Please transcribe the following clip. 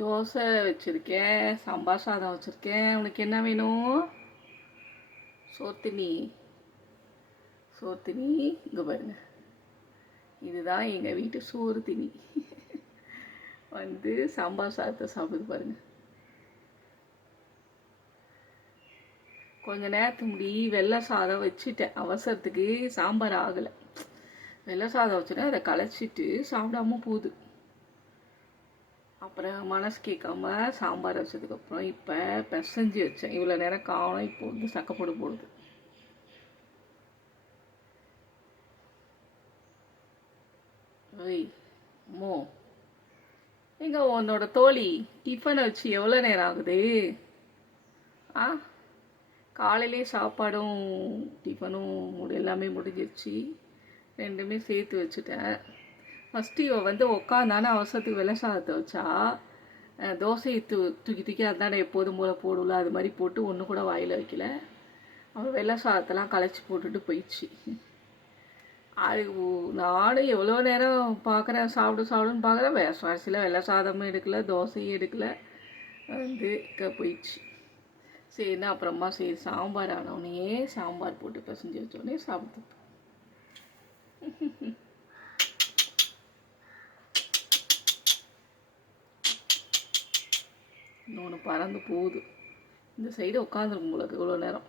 தோசை வச்சுருக்கேன், சாம்பார் சாதம் வச்சுருக்கேன். உனக்கு என்ன வேணும்? சோத்தினி சோத்தினி இங்கே பாருங்க, இதுதான் எங்கள் வீட்டு சோறு திணி. சாம்பார் சாதத்தை சாப்பிடுது பாருங்க. கொஞ்ச நேரத்துக்கு முடி வெள்ளை சாதம் வச்சுட்டேன், அவசரத்துக்கு சாம்பார் ஆகலை. வெள்ளை சாதம் வச்சுட்டேன், அதை களைச்சிட்டு சாப்பிடாம போகுது. அப்புறம் மனசு கேட்காம சாம்பார் வச்சதுக்கப்புறம் இப்போ பிசைஞ்சு வச்சேன். இவ்வளோ நேரம் காணும், இப்போ சக்கப்போடு போடுது. ஓய் மோ, எங்க உன்னோட தோழி டிஃபனை வச்சு எவ்வளோ நேரம் ஆகுது? ஆ, காலையிலே சாப்பாடும் டிஃபனும் எல்லாமே முடிஞ்சிருச்சு. ரெண்டுமே சேர்த்து வச்சுட்டேன். ஃபஸ்ட்டு இவ உக்காந்தானே அவசரத்துக்கு வெள்ளை சாதத்தை வச்சா, தோசையை தூக்கி தூக்கி அதானே எப்போதும் போல் போடல, அது மாதிரி போட்டு ஒன்று கூட வாயில் வைக்கல. அவள் வெள்ளை சாதத்தெல்லாம் களைச்சி போட்டுட்டு போயிடுச்சு. அது நானும் எவ்வளோ நேரம் பார்க்குறேன், சாப்பிடுன்னு பார்க்குறேன். கடைசியில் வெள்ளை சாதமும் எடுக்கலை, தோசையும் எடுக்கலை, போயிடுச்சு. சரின்னா அப்புறமா சரி சாம்பார் ஆனவுடனே சாம்பார் போட்டு பிசைஞ்சு வச்சோடனே சாப்பிட்டு இன்னொன்று பறந்து போகுது. இந்த சைடு உட்காந்துருக்கும் உங்களுக்கு இவ்வளோ நேரம்.